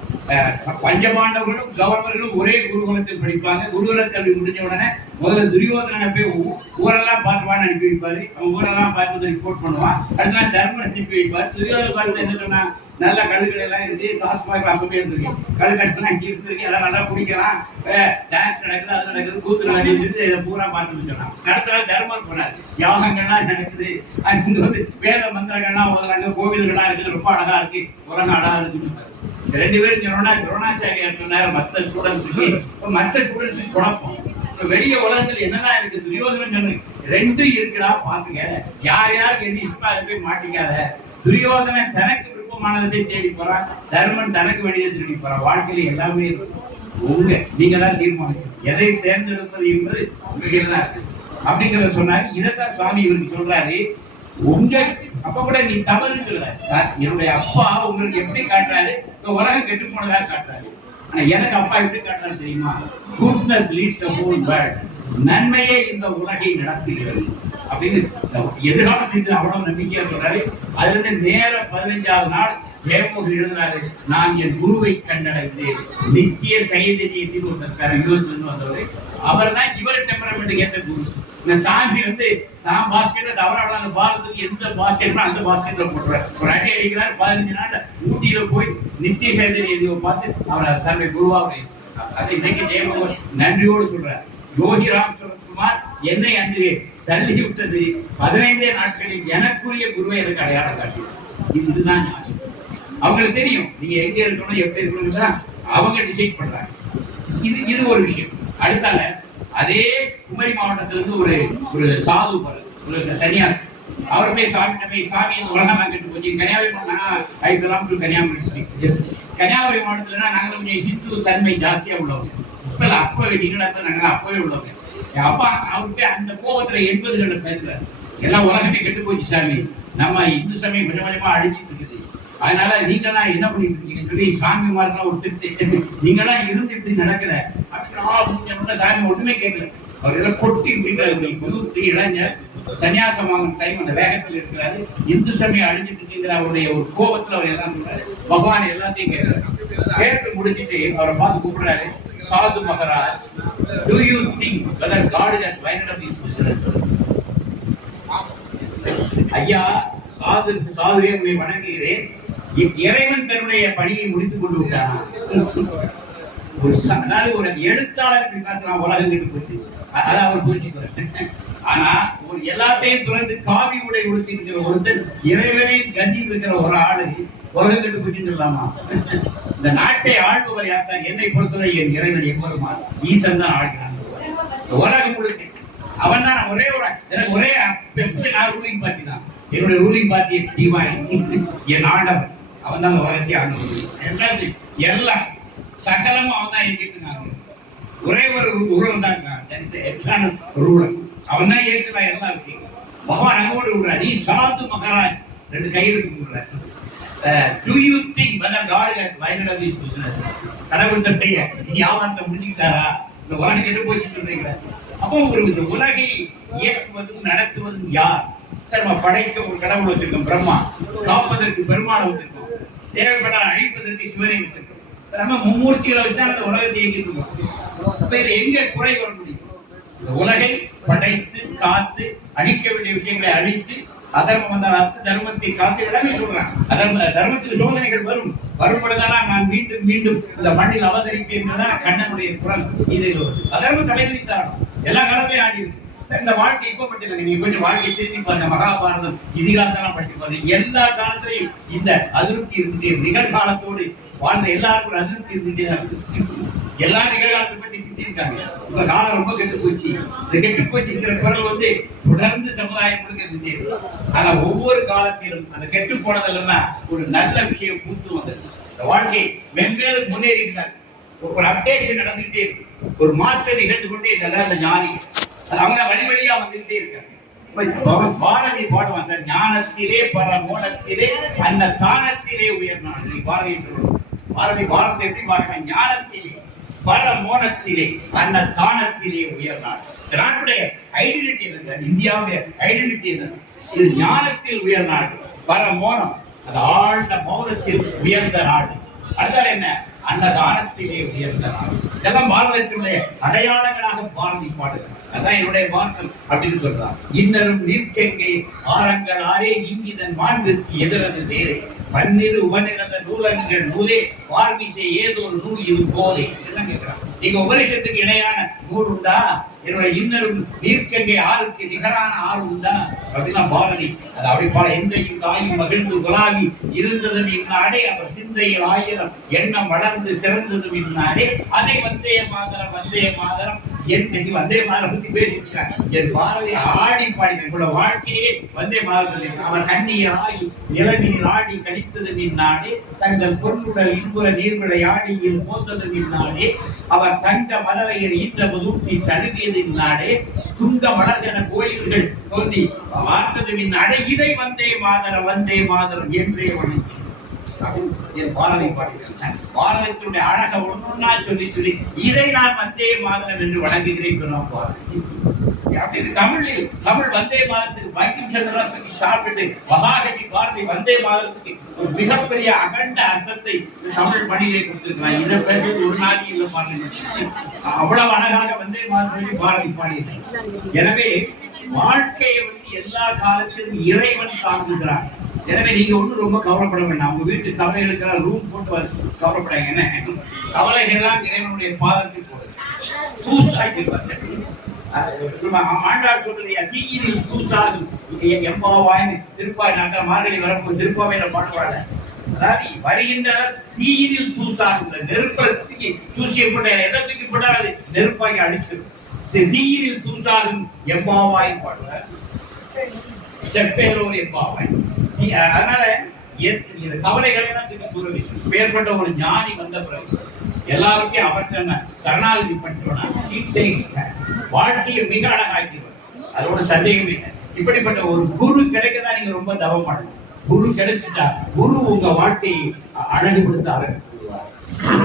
பஞ்சபாண்டவர்களும் கவர்னர்களும் ஒரே குருகுலத்தில் படிப்பாங்க. குருகுல கல்வி முடிஞ்ச உடனே முதல்ல துரியோதனனை போய் ஊரெல்லாம் பார்த்துவான்னு அனுப்பி வைப்பாரு. அவன் ஊரெல்லாம் பார்த்து ரிப்போர்ட் பண்ணுவான். அடுத்த தர்மன் அனுப்பி வைப்பார். துரியோதன பார்த்து என்ன சொன்னா, நல்லா கழுகுகள் எல்லாம் இருக்கு, டாஸ்மாக் அப்பவே இருந்திருக்கு, கழுகெல்லாம் இங்கே இருந்திருக்கு, எல்லாம் நல்லா குடிக்கலாம், டான்ஸ் நடக்குது, அது நடக்குது, கூத்து நடக்குது, இதை பூரா பார்த்துன்னு சொன்னான். அடுத்த நாள் தர்மர் போனார். யாகங்கள்லாம் நடக்குது, அங்கே வந்து வேத மந்திரங்கள்லாம் ஓதுறாங்க, கோவில்கள்லாம் இருக்குது, ரொம்ப அழகா இருக்கு, உலகம் அழகா இருக்குன்னு ரெண்டு பேரும் சொன்னா துரோணாச்சாரியார் சொன்னாரு மற்ற ஸ்டூடெண்ட்ஸுக்கு. மற்ற ஸ்டூடெண்ட்ஸுக்கு குழப்பம். இப்ப வெளிய உலகத்துல என்னெல்லாம் இருக்கு? துரியோதனன் சொன்ன ரெண்டும் இருக்குடா பாத்துக்க, யார் யாருக்கு எது இஷ்டம் அதை போய் மாட்டிக்காத. துரியோதனன் தனக்கு விருப்பமானதை போய் தேடி போறான், தர்மன் தனக்கு வேண்டியதை தேடி போறான். வாழ்க்கையில எல்லாமே உங்க நீங்க தான் தீர்மானம் எதை தேர்ந்தெடுப்பது என்பது உங்ககிட்ட தான் இருக்கு அப்படிங்கிறத சொன்னாரு. இதைத்தான் சுவாமி இவருக்கு சொல்றாரு. உங்க அப்ப கூட நீ தவறு சொல்ல, என்னுடைய அப்பா உங்களுக்கு எப்படி காட்டுறாரு? உலகம் கெட்டு போனதாக காட்டுறாரு. ஆனா எனக்கு அப்பா எப்படி காட்டுறாரு தெரியுமா? Goodness leads the whole world. நன்மையே இந்த உலகை நடத்துகிறது அப்படின்னு எதிர்காலத்தில் அவ்வளவு நம்பிக்கையா சொல்றாரு. அதுல இருந்து நேர 15வது நாள் ஜெயமோகன் எழுதுறாரு, நான் என் குருவை கண்டடைந்தேன். நித்திய சைதன்யத்தில் ஒருத்தர் யூஎஸ்ல வந்தவர். அவர் தான் இவர் டெம்பரமெண்ட் ஏற்ற குரு. இந்த சாமி வந்து நான் பாஸ்கெட்ல தவறாக அந்த பாலத்துக்கு எந்த பாஸ்கெட்னா அந்த பாஸ்கெட்ல போட்டுறாரு. ஒரு அடி அடிக்கிறார். 15 நாள் ஊட்டியில போய் நித்திய சைதன்ய பார்த்து அவரை தன்னை குருவாக அதை இன்னைக்கு ஜெயமோகன் நன்றியோடு சொல்றார். யோகி ராம் சரத்குமார் என்னை அன்று தள்ளி விட்டது 15 நாட்களில் எனக்குரிய குருவை எனக்கு அடையாளம் காட்டி. இதுதான் அவங்களுக்கு தெரியும் நீங்க எங்க இருக்கணும் எப்படி இருக்கணும் அவங்க டிசைட் பண்றாங்க. இது ஒரு விஷயம். அடுத்தால அதே குமரி மாவட்டத்திலிருந்து ஒரு சாது ஒரு சன்னியாசி அவர் போய் சாமி இந்த உலகம் கெட்டு போச்சு. கன்னியாகுமரி டிஸ்ட்ரிக்ட் கன்னியாகுமரி மாவட்டத்துலன்னா நாங்கள் கொஞ்சம் ஹிந்து தன்மை ஜாஸ்தியா உள்ளவங்க. இப்ப அப்பவே நீங்களா நாங்கள் அப்பவே உள்ளவங்க. அப்பா அவருக்கு அந்த கோபத்துல 80களில் பேசுறாரு. எல்லாம் உலகமே கெட்டு போச்சு சாமி, நம்ம இந்து சமயம் கொஞ்சம் கொஞ்சமா அழிஞ்சிட்டு இருக்குது, அதனால நீங்களாம் என்ன பண்ணிட்டு இருக்கீங்கன்னு சொல்லி சாமி மாதிரிலாம் ஒரு திருத்தி நீங்களாம் இருந்து இப்படி நடக்கிற அப்படின்னு சாமி ஒண்ணுமே கேட்கல. அவர் ஏதோ கொட்டி பிடிக்கிறாரு. இளைஞர் சன்னியாசம் வாங்கின டைம் அந்த வேகத்தில் இருக்கிறாரு. இந்து சமயம் அழிஞ்சிட்டு இருக்கிற அவருடைய ஒரு கோபத்துல அவர் எல்லாம் சொல்றாரு. பகவான் எல்லாத்தையும் கேட்கிறாரு. கேட்டு முடிஞ்சிட்டு அவரை பார்த்து கூப்பிடுறாரு, சாது Maharaj, do you think whether God has winded up his business? ஐயா சாதுவே உங்களை வணங்குகிறேன். இறைவன் தன்னுடைய பணியை முடித்துக் கொண்டு விட்டானா? அதாவது ஒரு எழுத்தாளர் பேசலாம் உலகம் கெட்டு போச்சு, அதான் அவர் புரிஞ்சுக்கிறார். ஆனா ஒரு எல்லாத்தையும் துறந்து காவி உடை உடுத்தி இருக்கிற ஒருத்தர் இறைவனை கஞ்சி இருக்கிற ஒரு ஆளு உலகம் கெட்டு போச்சுன்னு சொல்லலாமா? இந்த நாட்டை ஆள்பவர் யார் தான்? என்னை பொறுத்தவரை என் இறைவன் எப்பொருமா ஈசன் தான் ஆழ்கிறான் உலகம் முழுக்க. அவன் தான் எனக்கு ஒரே நான் ரூலிங் பார்ட்டி தான். என்னுடைய ரூலிங் பார்ட்டி டிவைன், என் ஆண்டவன் அவன் தான் உலகத்தை ஆண்டு. எல்லாம் சகலமும் அவன் தான் இயக்கிட்டு ஒரே ஒரு உருவம் தான் ரூலர். அவன் தான் இயக்குறான் எல்லாம் விஷயம். பகவான் அங்கோடு விடுறார். நீ சாது மகராஜ் ரெண்டு கையெழுத்து கொடுக்குற. Do you think whether God has winded up his business? கடவுள் தன்னுடைய வியாபாரத்தை முடிஞ்சுக்கிட்டாரா? இந்த உலகம் கெட்டு போயிட்டு சொல்றீங்க. அப்போ ஒரு உலகை இயக்குவதும் நடத்துவதும் யார்? நம்ம படைக்க ஒரு கடவுள் வச்சிருக்கோம் பிரம்மா, காப்பதற்கு பெருமாள் வச்சிருக்கோம், தேவைப்பட அழிப்பதற்கு சிவனை வச்சிருக்கோம். நம்ம மும்மூர்த்திகளை வச்சா அந்த உலகத்தை இயக்கிட்டு இருக்கோம். வேற எங்க குறை வர முடியும்? இந்த உலகை படைத்து காத்து அழிக்க வேண்டிய விஷயங்களை அழித்து அதர்மம் வந்தால் தர்மத்தை காத்து எல்லாமே சொல்றான். தர்மத்துக்கு சோதனைகள் வரும் பொழுதெல்லாம் நான் மீண்டும் மீண்டும் இந்த மண்ணில் அவதரிப்பேன் என்றுதான் கண்ணனுடைய குரல். இது அதர்மம் தலைவிரித்தாரணும் எல்லா காலத்திலையும் ஆடி இருக்கு. இந்த வாழ்க்கை இப்ப பட்டியல நீங்க கொஞ்சம் வாழ்க்கை திரும்பி பாருங்க, மகாபாரதம் இதிகாசம் படிச்சு பாருங்க, எல்லா காலத்திலையும் இந்த அதிருப்தி இருந்துட்டே, நிகழ்காலத்தோடு வாழ்ந்த எல்லாருக்கும் அதிருப்தி இருந்துட்டே தான் இருக்கு. எல்லா நிகழ்காலத்தை பத்தி திட்டிருக்காங்க. உங்க காலம் ரொம்ப கெட்டு போச்சு, இந்த கெட்டு போச்சுங்கிற குரல் தொடர்ந்து சமுதாயம் முழுக்க இருந்துட்டே இருக்கு. ஆனா ஒவ்வொரு காலத்திலும் அந்த கெட்டு போனதுல ஒரு நல்ல விஷயம் பூத்து வந்தது. இந்த வாழ்க்கை மென்மேலும் முன்னேறிட்டாங்க. ஒரு அப்டேஷன் நடந்துகிட்டே இருக்கு, ஒரு மாற்றம் நிகழ்ந்து கொண்டே இருக்காங்க. அந்த ஞானி அவங்க வழி வழியா வந்துகிட்டே இருக்காங்க. பாரதி பாடுவாங்க, ஞானத்திலே பல மூலத்திலே அந்த தானத்திலே உயர்ந்தான். பாரதி பாரதி பாரதி எப்படி பாருங்க, ஞானத்திலே பல மோனத்திலே அந்த தானத்திலே உயர்ந்தான். நாட்டுடைய ஐடென்டிட்டி என்ன, இந்தியாவுடைய ஐடென்டிட்டி என்ன? இது ஞானத்தில் உயர்நாடு, பல மோனம் அது ஆழ்ந்த மௌனத்தில் உயர்ந்த நாடு. அதுதான் என்ன, அன்னதானத்திலே உயர்ந்த நாடு. இதெல்லாம் பாரதத்தினுடைய அடையாளங்களாக பாரதி பாடுகிறார். அதான் என்னுடைய பாரதம் அப்படின்னு சொல்றான். இன்னரும் நீர்க்கெங்கே ஆரங்கள் ஆரே இங்கிதன் மாண்பிற்கு எதிரது நேரே பன்னிரு உபநிடத நூலங்கள் நூலே வார்மிசை ஏதோ ஒரு நூல் இது போலே என்ன கேட்கிறான். நீங்க உபனிஷத்துக்கு இணையான நூல் உண்டா? என்னுடைய இன்னரும் நீர்க்கெங்கே ஆறுக்கு நிகரான ஆறு உண்டா அப்படின்னா பாரதி அது அப்படி பாட. எந்தையும் தாயும் மகிழ்ந்து குலாவி இருந்ததும் இன்னாடே அவர் சிந்தையில் ஆயிரம் எண்ணம் வளர்ந்து சிறந்ததும் இன்னாடே அதை வந்தே மாதரம் வந்தே மாதரம் என்னைக்கு வந்தே மாதரம் பத்தி பேசிட்டாங்க. என் பாரதி ஆடி பாடின வாழ்க்கையே வந்தே மாதரம். அவர் கண்ணியராகி நிலவினில் ஆடி கழித்தது நின்னாடே தங்கள் பொருளுடல் இன்புற நீர்விளை ஆடியில் போந்தது நின்னாடே அவர் தங்க மலரையர் ஈன்ற முதுட்டி தழுவியது நின்னாடே துங்க மலர்கன கோயில்கள் தோன்றி பார்த்தது நின்னாடே இதை வந்தே மாதரம் என்றே வணங்கி என் பாரதி பாடுகிறேன். பாரதத்தினுடைய அழக ஒன்னொன்னா சொல்லி இதை நான் வந்தே மாதரம் என்று வணங்குகிறேன். அப்படின்னு தமிழ் வந்தே மாதத்துக்கு பங்கிம் சந்திரத்துக்கு சாப்பிட்டு மகாகவி பாரதி வந்தே மாதத்துக்கு ஒரு மிகப்பெரிய அகண்ட அர்த்தத்தை தமிழ் மொழியிலே கொடுத்திருக்கிறார். இதை பேசுறது ஒரு நாளைக்கு இல்லை பாருங்க, அவ்வளவு அழகாக வந்தே மாதம் பாரதி பாடியிருக்கிறார். எனவே வாழ்க்கையை எல்லா காலத்திலும் இறைவன் தாங்குகிறார். எனவே நீங்க ஒன்றும் ரொம்ப கவலைப்பட வேண்டாம். உங்க வீட்டு கவலைகளுக்கெல்லாம் ரூம் போட்டு கவலைப்படாங்க. என்ன கவலைகள்லாம் இறைவனுடைய பாதத்தில் போடுது, தூசாக்கிடுவாங்க. ஆண்டாள் சொல்றது தீயினில் தூசாகும் எம்பாவாய்னு திருப்பாய் நாங்கள் மார்கழி வரப்போது திருப்பாவையில பாடுவாங்க. அதாவது வருகின்ற தீயினில் தூசாகும், நெருப்பை தூக்கி தூசியை போட்ட எதை தூக்கி போட்டால் அது நெருப்பாகி அடிச்சிடும். தீயினில் தூசாகும் எம்பாவாய் பாடுவார், செப்பேரோர் எம்பாவாய். அதனால கவலைகளை தான் ஏற்பட்ட ஒரு ஞானி வந்த பிறகு எல்லாருக்கும் அவர்கிட்ட சரணாகதி பண்ணிட்டோம்னா வாழ்க்கையை மிக அழகாக்கிடுவார். அதோட சந்தேகமே இல்லை. இப்படிப்பட்ட ஒரு குரு கிடைக்கதான் நீங்க ரொம்ப தவம் பண்ணணும். குரு கிடைச்சிட்டா குரு உங்க வாழ்க்கையை அழகுபடுத்த ஆரம்பிச்சுடுவார்,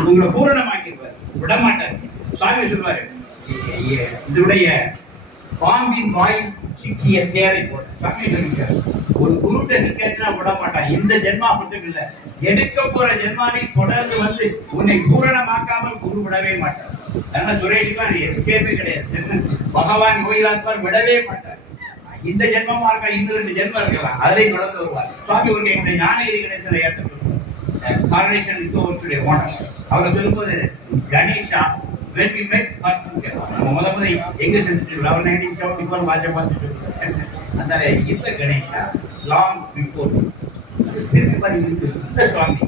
உங்களை பூரணமாக்கிடுவார், விடமாட்டார். சுவாமி சொல்வாரு, இதனுடைய பாம்பின் வாயில் சிக்கிய தேரை போல. சாமி சொல்லிட்டார், ஒரு குருட்ட சிக்கியா விட மாட்டான். இந்த ஜென்மா மட்டும் இல்ல, எடுக்க போற ஜென்மாவை தொடர்ந்து உன்னை பூரணமாக்காமல் குரு விடவே மாட்டார். அதனால சுரேஷுக்கு அது எஸ்கேப்பே கிடையாது. பகவான் கோயிலாத்மார் விடவே மாட்டார். இந்த ஜென்மமா இருக்கா, இன்னும் 2 ஜென்மம் இருக்கலாம், அதிலையும் தொடர்ந்து வருவார். சுவாமி ஒரு என்னுடைய ஞானகிரி கணேசனை ஏற்ற கார்னேஷன் ரிசோர்ஸுடைய ஓனர் அவர் சொல்லும்போது, Ganesha when we met first நம்ம முதல்ல எங்க செஞ்சுட்டு அவர் 1974 வாட்ச பார்த்துட்டு அந்த இந்த கணேஷா லாங் பிஃபோர் திருப்பி பாருங்க இந்த சுவாமி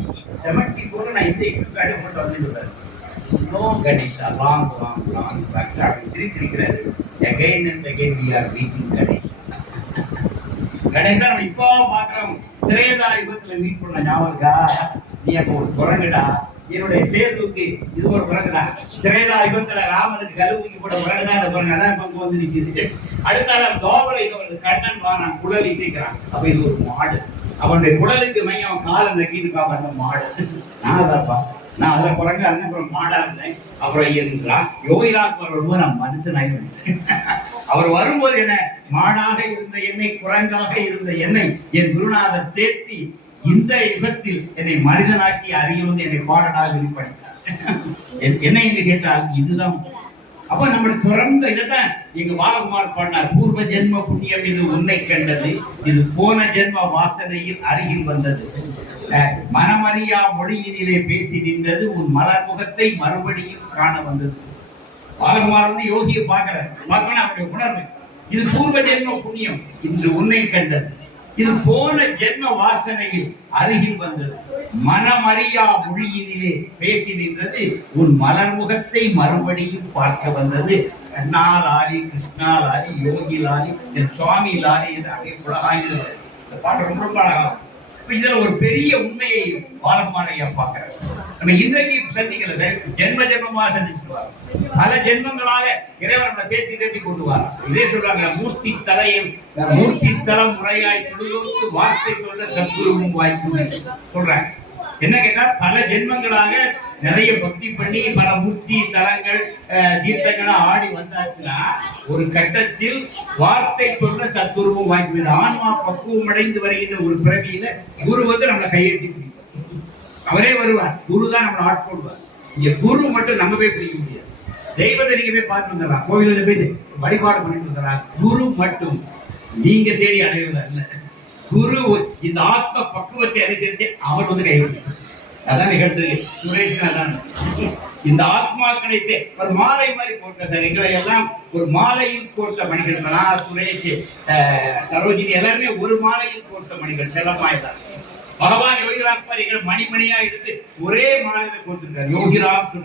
74 நான் இந்த எக்ஸ்பேர்ட் போட்டு வந்து நோ கணேஷா லாங் பேக் அப்படி திருப்பிக்கிறாரு. again and again we are meeting Ganesha. Ganesha நம்ம இப்போ பார்க்குறோம், திரேதா யுகத்தில் மீட் பண்ண ஞாபகம். நீ அப்போ ஒரு குரங்குடா, என்னுடைய சேதுக்கு இது ஒரு குரங்குடா. திரேதா யுகத்துல ராமனுக்கு கழுவுக்கு போட குரங்குடா, அந்த குரங்கு அதான் பங்கு வந்து நிற்கிது. அடுத்தால தோவலை கண்ணன் வாரான், குழல் இசைக்கிறான். அப்ப இது ஒரு மாடு, அவனுடைய குழலுக்கு மையம் அவன் காலை நக்கிட்டு அந்த மாடு. நான்தாப்பா நான் அதில் குரங்கா இருந்தேன், அப்புறம் மாடா இருந்தேன், அப்புறம் என்றான் யோகிராஜ் வரும்போது நான் மனுஷனாயிருந்தேன். அவர் வரும்போது என்ன மாடாக இருந்த என்னை, குரங்காக இருந்த என்னை என் குருநாதர் தேர்த்தி இந்த யுகத்தில் என்னை மனிதனாக்கி அருகில் வந்து என்னை பாடலாக வெளிப்படுத்தார். என்ன என்று கேட்டால் இதுதான். அப்ப நம்மளுடைய தொடர்ந்த இதைத்தான் எங்க பாலகுமார் பாடினார். பூர்வ ஜென்ம புண்ணியம் இது உன்னை கண்டது, இது போன ஜென்ம வாசனையில் அருகில் வந்தது, மனமறியா மொழியினிலே பேசி நின்றது, உன் மலர் முகத்தை மறுபடியும் காண வந்தது. பாலகுமார் வந்து யோகியை பார்க்கணும் அவருடைய உணர்வு. இது பூர்வ ஜென்ம புண்ணியம் இன்று உன்னை கண்டது, இது போன ஜென்ம வாசனையில் அருகில் வந்தது, மனமறியா மொழியினிலே பேசி நின்றது, உன் மலர் முகத்தை மறுபடியும் பார்க்க வந்தது. கண்ணா லாலி, கிருஷ்ணா லாலி, யோகி லாலி, என் சுவாமி லாலி என்று அங்கே இந்த பாட்டு ரொம்ப ரொம்ப அழகாகும். இதுல ஒரு பெரிய உண்மையை பாலகுமாரையா பார்க்கிறார். நம்ம இன்றைக்கு சந்திக்கல, ஜென்ம ஜென்மமாக சந்திச்சுவார். பல ஜென்மங்களாக இறைவன் நம்மளை தேத்தி கொண்டு வர. இதே சொல்றாங்க, மூர்த்தி தலையில் மூர்த்தி தலம் முறையாய் குழுவுக்கு வார்த்தை சொல்ல சத்குருவும் வாய்ப்பு சொல்றாங்க. என்ன கேட்டா பல ஜென்மங்களாக நிறைய பக்தி பண்ணி பல மூர்த்தி தலங்கள் தீர்த்தங்களை ஆடி வந்தாச்சுன்னா ஒரு கட்டத்தில் வார்த்தை சொல்ல சத்குருவும் வாய்ப்பு. ஆன்மா பக்குவம் அடைந்து வருகின்ற ஒரு பிறவியில குரு வந்து நம்மளை கையெழுத்தி பிடிப்பார். அவரே வருவார், குரு தான் நம்மளை ஆட்கொள்வார். இங்க குரு மட்டும் நம்ம போய் பிடிக்க முடியாது. தெய்வத்தை நீங்க போய் பார்த்து வந்துடலாம், கோவிலில் போய் வழிபாடு பண்ணிட்டு வந்துடலாம். குரு மட்டும் நீங்க தேடி அடைவது அல்ல. குரு இந்த ஆத்ம பக்குவத்தை அனுசரித்து அவர் வந்து கைவிடுவார். அதான் நிகழ்த்து சுரேஷ். அதான் இந்த ஆத்மாக்களை ஒரு மாலை மாதிரி போட்ட சார் எங்களை எல்லாம் ஒரு மாலையில் கோர்த்த மணிகள். நான் சுரேஷ், சரோஜினி எல்லாருமே ஒரு மாலையில் கோர்த்த மணிகள். செல்லமாய் தான் பகவான் யோகிராஜ் எங்கள் மணிமணியா எடுத்து ஒரே மாலையில கோர்த்துருக்காரு. யோகிராஜ்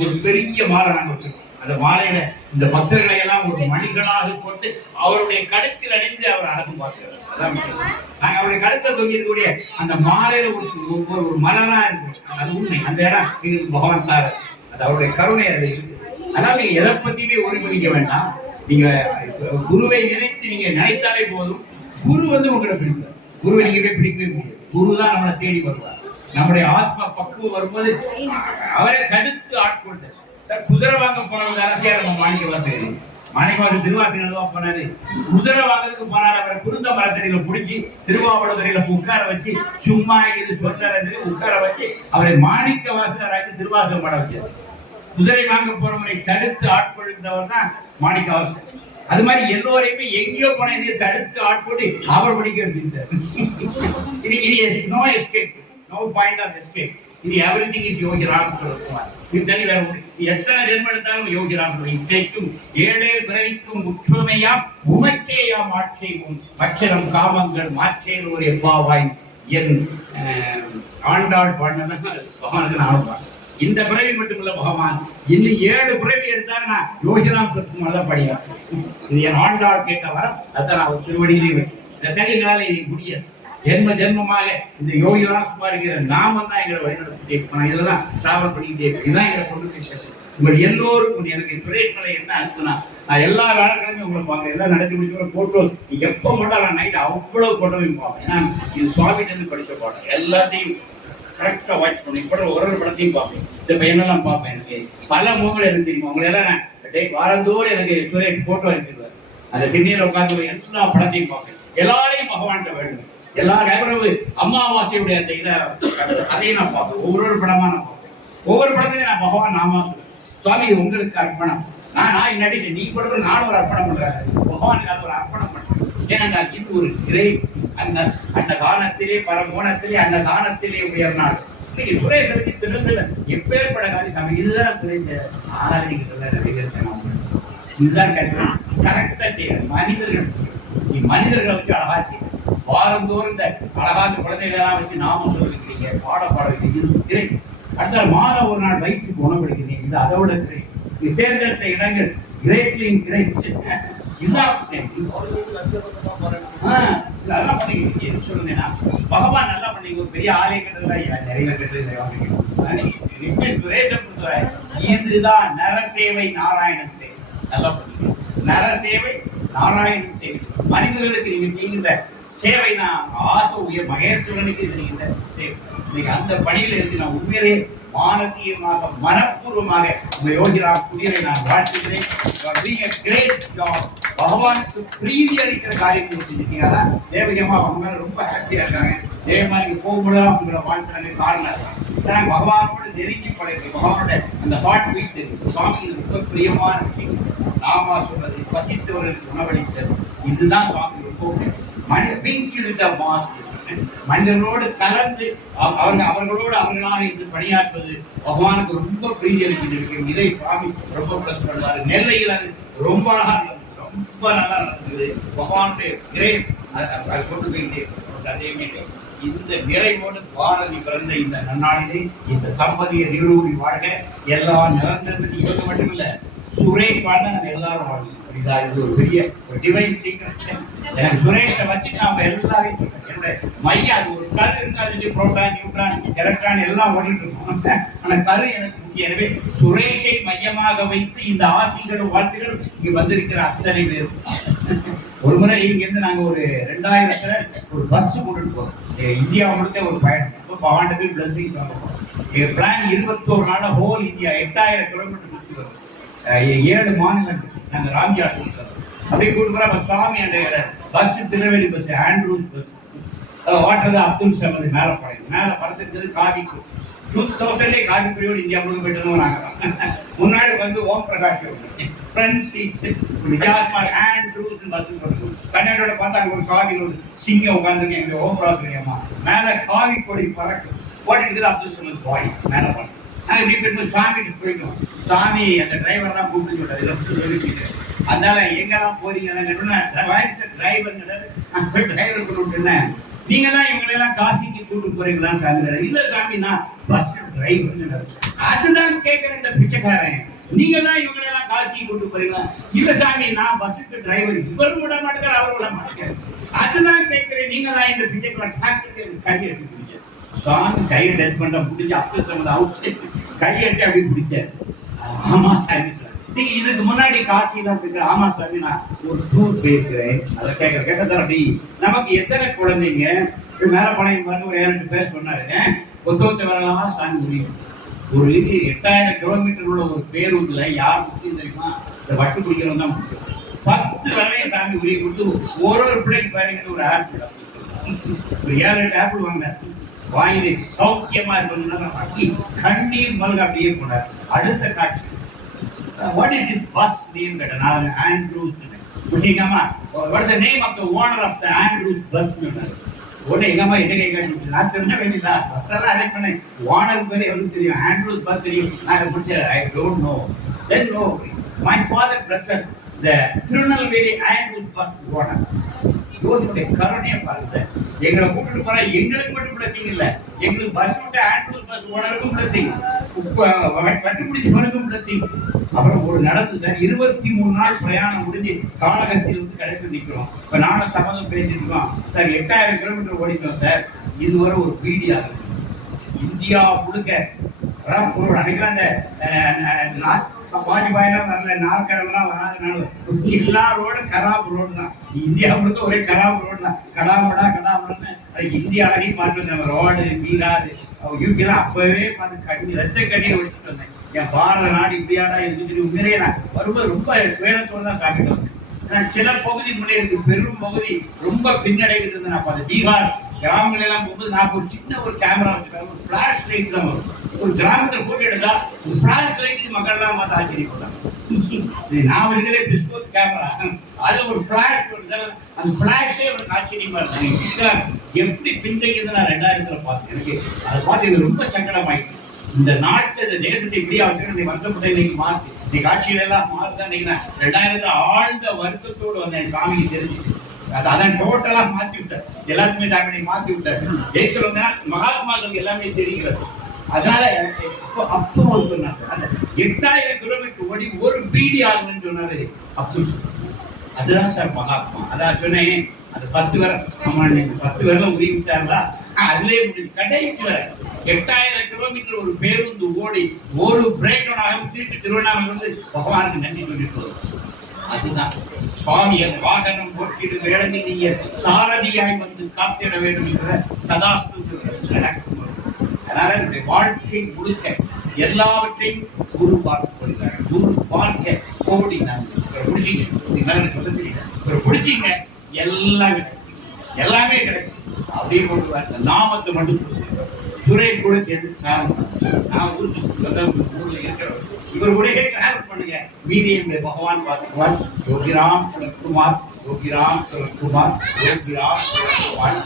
ஒரு பெரிய மாலை நாங்கள் வச்சிருக்கோம். அந்த மாலையில இந்த பக்தர்களை எல்லாம் ஒரு மணிகளாக போட்டு அவருடைய கழுத்தில் அணிந்து அவர் அழகு பார்க்கிறார். அதான் நாங்க அவருடைய கழுத்தை தொங்கிருக்கக்கூடிய அந்த மாலையில ஒரு மலரா இருக்கும். அது உண்மை. அந்த இடம் எங்களுக்கு பகவான் தார, அது அவருடைய கருணை. அது அதனால நீங்க எதை பத்தியுமே ஒருங்கிணைக்க வேண்டாம். நீங்க குருவை நினைத்து நீங்க நினைத்தாலே போதும். குரு வந்து உங்களை பிடிப்பார். குருவை நீங்க போய் பிடிக்கவே முடியாது. குரு தான் நம்மளை தேடி வருவார். நம்முடைய ஆத்மா பக்குவம் வரும்போது அவரை தடுத்து ஆட்கொண்டார். குதிரை வாங்க போனவங்க அரசியார் நம்ம மாணிக்கவாசன் திருவாசகம் எழுதுவா போனாரு. குதிரை வாங்கறதுக்கு போனார். அவரை குருந்த மரத்தடியில பிடிச்சி திருவாவடுதுறையில உட்கார வச்சு சும்மா இது சொல்றாரு உட்கார வச்சு அவரை மாணிக்க வாசகராக்கி திருவாசகம் பாட வச்சார். குதிரை வாங்க போனவரை தடுத்து ஆட்கொள்கிறவர் தான் மாணிக்க வாசகர். அது மாதிரி எல்லோரையுமே எங்கேயோ போன தடுத்து ஆட்கொண்டு அவர் படிக்க எடுத்துட்டார். No escape, no point of escape. இது எவ்ரிதிங் இஸ் யோகி ராம் சொல்லுவார். இது வேற எத்தனை ஜென்மம் எடுத்தாலும் யோகி ராம் இச்சைக்கும் ஏழே பிறவிக்கும் உற்றுமையாம் உமக்கேயாம் ஆட்சேவும் அச்சரம் காமங்கள் மாற்றேல் ஒரு எவ்வாவாய் என் ஆண்டாள் பாடினதான் பகவானுக்கு நானும் பாடு. இந்த பிறவி மட்டுமில்ல பகவான் இன்னும் 7 பிறவி எடுத்தாங்க. நான் யோகிராம் சத்துமால படிக்கிறேன். இது என் ஆண்டாள் கேட்ட வரம். அதான் நான் திருவடியிலே இந்த தனியினால இனி முடியாது. ஜென்ம ஜென்மமாக இந்த யோகிராம் பாடுகிற நாம தான் எங்களை வழிநடத்திட்டே இருப்போம். இதெல்லாம் டிராவல் பண்ணிக்கிட்டே இருப்பேன். இதுதான் எங்களை கொண்டு போய் உங்கள் எல்லோருக்கும் எனக்கு சுரேஷ்களை என்ன அனுப்புனா நான் எல்லா வேலைக்கிழமையும் உங்களை பார்க்குறேன். எல்லாம் நடத்தி முடிச்ச போட்டோ எப்போ மட்டும் நான் நைட்டு அவ்வளோ போட்டோவையும் பார்ப்பேன். ஏன்னா இது சுவாமிகிட்ட படிச்ச பாடம் எல்லாத்தையும் கரெக்டாக வாட்ச் பண்ணி இப்போ ஒரு படத்தையும் பார்ப்பேன். இந்த பையனெல்லாம் பார்ப்பேன். எனக்கு பல முகங்கள் எனக்கு தெரியும். அவங்களெல்லாம் நான் வாரந்தோறும் எனக்கு சுரேஷ் போட்டோ அனுப்பிடுவார். அந்த பின்னியில் உட்காந்து எல்லா படத்தையும் பார்ப்பேன். எல்லாரையும் பகவான்கிட்ட வேண்டும். எல்லா எவ்வளவு அமாவாசையுடைய அந்த இதை அதையும் நான் பார்ப்பேன். ஒவ்வொரு படமா நான் பார்ப்பேன். ஒவ்வொரு படத்துலையும் நான் பகவான் நாம சுவாமி உங்களுக்கு அர்ப்பணம். நான் நடிச்சு நீ படுற நானும் ஒரு அர்ப்பணம் பண்றேன். பகவானுக்கு ஒரு அர்ப்பணம் பண்றேன். ஏன்னா இது ஒரு இறை அந்த காலத்திலே பரமோணத்திலே அந்த காலத்திலே உயர்நாள் சுரேசருக்கு திருந்தல எப்பேற்பட காரியம். இதுதான் குறைந்த ஆராதனைகள் நிறைவேற்ற இதுதான் கரெக்டா செய்யணும். மனிதர்களை வச்சு அழகா செய்யணும். வாரந்தோறும் இந்த அழகான குழந்தைகளெல்லாம் வச்சு நாம சொல்லிருக்கீங்க, பாட வைக்கிறீங்க. இது திரை. அடுத்த மாதம் ஒரு நாள் வயிற்றுக்கு உணவெடுக்கிறீங்க. இது அதோட திரை. இது தேர்ந்தெடுத்த இடங்கள் இதயத்திலையும் திரை. இதுதான் அதெல்லாம் பண்ணீங்க. எது சொல்லுங்கன்னா பகவான் நல்லா பண்ணீங்க. ஒரு பெரிய ஆலயம் கட்டுறதுல நிறைய இதுதான் நரசேவை நாராயணன் சேவை. நல்லா பண்ணீங்க. நரசேவை நாராயணன் சேவை. மனிதர்களுக்கு நீங்க செய்கின்ற சேவை நான் ஆக உயர் மகேஸ்வரனுக்கு செய்கின்ற சேவை. இன்னைக்கு அந்த பணியில இருக்கு. நான் உண்மையிலே மானசீகமாக மனப்பூர்வமாக உங்க யோகிரா புதியரை நான் வாழ்த்துகிறேன். பகவானுக்கு பிரீதி அளிக்கிற காரியங்கள் செஞ்சிருக்கீங்க. அதான் தேவகமா அவங்க மேல ரொம்ப ஹாப்பியா இருக்காங்க. தேவமா நீங்க போகும்போதெல்லாம் உங்களை வாழ்த்துறாங்க. காரணம் பகவானோடு நெருங்கி பழகு. பகவானோட அந்த ஹார்ட் பீட் இருக்கு. சுவாமி ரொம்ப பிரியமான விஷயம். நாமா சொல்றது பசித்தவர்களுக்கு உணவளித்தது, இதுதான் சுவாமி ரொம்ப மனிதர்களோடு கலந்து அவர்களோடு அவர்களாக இருந்து பணியாற்றுவது பகவானுக்கு ரொம்ப பிரீதி அளிக்கின்ற. இதை சுவாமி ரொம்ப பிளஸ் பண்ணுவாரு. நெல்லையில் அது ரொம்ப அழகா ரொம்ப நல்லா நடந்தது. பகவானுடைய கிரேஸ் அதை கொண்டு போயிட்டே சந்தேகமே. இந்த நிறைவோடு பாரதி பிறந்த இந்த நன்னாளிலே இந்த தம்பதியை நீடூழி வாழ்க. எல்லா நிரந்தரத்துக்கு இவங்க மட்டும் இல்ல, சுரேஷ் வாழ்ந்தா நம்ம எல்லாரும் வாழணும். இது ஒரு பெரிய டிவைன் சீக்ரெட். எனக்கு சுரேஷை வச்சு நாம எல்லாரையும் என்னுடைய மையம் அது ஒரு கரு இருக்காது. புரோட்டான், நியூட்ரான், எலக்ட்ரான் எல்லாம் ஓடிட்டு இருக்கும். ஆனா கரு எனக்கு முக்கியம். எனவே சுரேஷை மையமாக வைத்து இந்த ஆசிகளும் வாழ்த்துகளும் இங்க வந்திருக்கிற அத்தனை பேரும். ஒரு முறை இங்கிருந்து நாங்க ஒரு 2000த்துல ஒரு பஸ் கூட்டிட்டு போறோம். இந்தியா முழுக்க ஒரு பயணம். பவாண்டுக்கு பிளஸிங் எங்க பிளான் 21 நாள் ஹோல் இந்தியா 8000 கிலோமீட்டர் சுற்றி வரும். 7 மாநிலங்கள் நாங்கள் ராம்ஜா அப்படியே கூட்டு சாமி அண்டைய bus Tirunelveli bus, Andrews bus, ஓட்டுறது அப்துல் சமது மேலே படம் மேலே படத்துக்கு காவிக்கு 2000 காவிக்குரியோடு இந்தியா முழுக்க போயிட்டு நாங்கள் முன்னாடி வந்து ஓம் பிரகாஷ் ஃப்ரண்ட் சீட் விஜயாஸ்மார் ஆண்ட்ரூஸ் பஸ் போட்டு கன்னடோட பார்த்தா அங்கே ஒரு காவியில் ஒரு சிங்கம் உட்காந்துருக்கேன். எங்களுக்கு ஓம் பிரகாஷ் மேலே காவி கொடி பறக்கு ஓட்டிட்டு அப்துல் சமது பாய் மேலே படம். நாங்கள் இப்படி போய் சாமிக்கு போயிட்டோம். சாமி அந்த டிரைவர்லாம் கூப்பிட்டு சொல்லிட்டு அதனால எங்கெல்லாம் போறீங்க டிரைவர் டிரைவர் கூப்பிட்டுருந்தேன். நீங்க தான் இவங்களெல்லாம் காசிக்கு கூப்பிட்டு போறீங்களான்னு சாமி. இல்ல சாமி நான் பஸ் டிரைவர். அதுதான் கேட்கிறேன் இந்த பிச்சைக்காரன். நீங்க தான் இவங்களெல்லாம் காசிக்கு கூப்பிட்டு போறீங்களா? இல்ல சாமி நான் பஸ்ஸுக்கு டிரைவர். இவரும் விட மாட்டேங்கிற அவரும் விட மாட்டேங்கிறார். அதுதான் கேட்கிறேன். நீங்க தான் இந்த பிச்சைக்காரன் டிராக்டருக்கு கை எடுத்து சாமி கையை டச் பண்ண முடிஞ்சு அப்துல் சமது அவுட் கையெட்டு அப்படி பிடிச்சாரு. ஆமா சாமி நீங்க இதுக்கு முன்னாடி காசிலாம் போயிட்டு ஆமா சாமி நான் ஒரு டூர் பேசுறேன் அதை கேட்டதார். அப்படி நமக்கு எத்தனை குழந்தைங்க மேல பணம் பண்ணி ஒரு 7 பேர் சொன்னாரு. ஒத்த வரலாம் சாமி முடியும். ஒரு 8000 கிலோமீட்டர் உள்ள ஒரு பேருந்துல யார் முக்கியம் தெரியுமா? இந்த வட்டு பிடிக்கிறவங்க தான் முக்கியம். 10 வேலையை சாமி உரிய கொடுத்து ஒரு பிள்ளைக்கு பாருங்க ஒரு ஆப்பிள் ஒரு 7-8 ஆப்பிள் வாங்கினார். வாயிலை சௌக்கியமா இருக்கணும்னா கண்ணீர் மல்க அப்படியே போனார். அடுத்த காட்சி what is this bus name கேட்ட நான் Andrews கேட்காமா what is the name of the owner of the Andrews bus உடனே எங்கம்மா என்ன கேட்க நான் தெரிஞ்ச வேண்டியதா பஸ்ஸெல்லாம் அரேஞ்ச் பண்ணேன். ஓனர் பேர் எவ்வளவு தெரியும், ஆண்ட்ரூஸ் பஸ் தெரியும். நான் பிடிச்ச I don't know then no my father brothers the Tirunelveli Andrews bus owner. யோசினுடைய கருணையை பாருங்க. எங்களை கூப்பிட்டு போனா எங்களுக்கு மட்டும் பிளஸிங் இல்லை, எங்களுக்கு பஸ் விட்டு ஆண்ட்ரூஸ் பஸ் ஓனருக்கும் பிளஸிங், வட்டுப்பிடிச்சி மனுக்கும் பிளஸிங். அப்புறம் ஒரு நடந்து சார் 23 நாள் பிரயாணம் முடிஞ்சு காலகஸ்தியில் வந்து கடைசி நிற்கிறோம். இப்போ நானும் சம்மந்தம் பேசிட்டு இருக்கோம் சார். 8000 kilometre ஓடிட்டோம் sir. இதுவரை ஒரு பீடியா இருக்கு இந்தியா முழுக்க. நினைக்கிறேன் அந்த வாஜ்பாயெல்லாம் வரல, நாற்கரம்லாம் வராதுனால எல்லா ரோடும் கராப் ரோடு தான். இந்தியா முழுக்க ஒரே கராப் ரோடு தான். கடாமடான்னு அதுக்கு இந்தியா அழகி மாற்று நம்ம ரோடு பீகார் யூபிலாம் அப்பவே பார்த்து கண்ணி ரத்த கண்ணீர் ஒழிச்சுட்டு வந்தேன். என் பாரத நாடு இப்படியாடா இருக்குது உண்மையிலே நான் வரும்போது ரொம்ப வேணத்தோடு தான் சாப்பிட்டு வந்தேன். சில பகுதி முன்னேறி பெரும் பகுதி ரொம்ப பின்னடைகிறது. நான் பார்த்து பீகார் கிராமங்கள் எல்லாம் போகும்போது நான் ஒரு சின்ன ஒரு கேமரா வச்சுருக்காங்க. ஒரு ஃபிளாஷ் லைட் தான் வரும். ஒரு கிராமத்தில் போட்டோ எடுத்தா ஒரு ஃபிளாஷ் லைட் மக்கள்லாம் பார்த்து ஆச்சரியப்பட்டாங்க. நான் இருக்கிறதே பிஸ்கோத் கேமரா, அது ஒரு ஃபிளாஷ் வருது. அந்த ஃபிளாஷே ஒரு ஆச்சரியமா இருக்கு. எப்படி பின்தங்கியது நான் 2000த்துல பார்த்தேன். எனக்கு அதை பார்த்து எனக்கு ரொம்ப சங்கடமாயிட்டு. இந்த நாட்டை இந்த தேசத்தை இப்படியா வச்சு வருத்தப்பட்ட இன்னைக்கு மாற்றி இன்னைக்கு காட்சிகள் எல்லாம் மாறுதான். இன்னைக்கு நான் 2000த்துல ஆழ்ந்த வருத்தத்தோடு வந்தேன். சாமிக்கு தெரிஞ்சிச்சு. அதான் டோட்டலா மாற்றி விட்டார். எல்லாத்துமே சாமி மாற்றி விட்டார். தேசம் வந்தா மகாத்மாக்களுக்கு எல்லாமே தெரிகிறது. அதனால அப்போ சொன்னாங்க அந்த 8000 கிலோமீட்டர் ஓடி ஒரு பீடி ஆகுன்னு சொன்னாரு அப்துல். அதுதான் சார் மகாத்மா. அதான் சொன்னேன் அது 10 பேரெல்லாம் உதவி விட்டாங்களா அதுலேயே முடிஞ்சு கடைசி வரை 8000 கிலோமீட்டர் ஒரு பேருந்து ஓடி ஒரு பிரேக் டவுன் ஆகும் திருப்பி திருவண்ணாமலை வந்து பகவானுக்கு நன்றி சொல்லிட்டு அதுதான் சுவாமி அந்த வாகனம் போட்டிரு வேளையில் நீங்க சாரதியாய் வந்து காத்திட வேண்டும் என்ற ததாஸ்து நடக்கும். அதனால என்னுடைய வாழ்க்கை முழுக்க எல்லாவற்றையும் குரு பார்த்து கொள்கிறார். குரு பார்க்க கோடி நான் பிடிச்சிங்க, நீங்க சொல்ல தெரியல, பிடிச்சிங்க எல்லாம் கிடைக்கும், எல்லாமே கிடைக்கும். அப்படியே கொண்டு வர நாமத்தை மட்டும் துறை கூட சேர்ந்து நான் ஊர்ல இருக்கிறோம், இவர் கூட டிராவல் பண்ணுங்க. மீதியை பகவான் பார்த்துக்குவார். யோகிராம் சுரத்குமார், யோகிராம் சுரத்குமார், யோகிராம் சுரத்குமார்.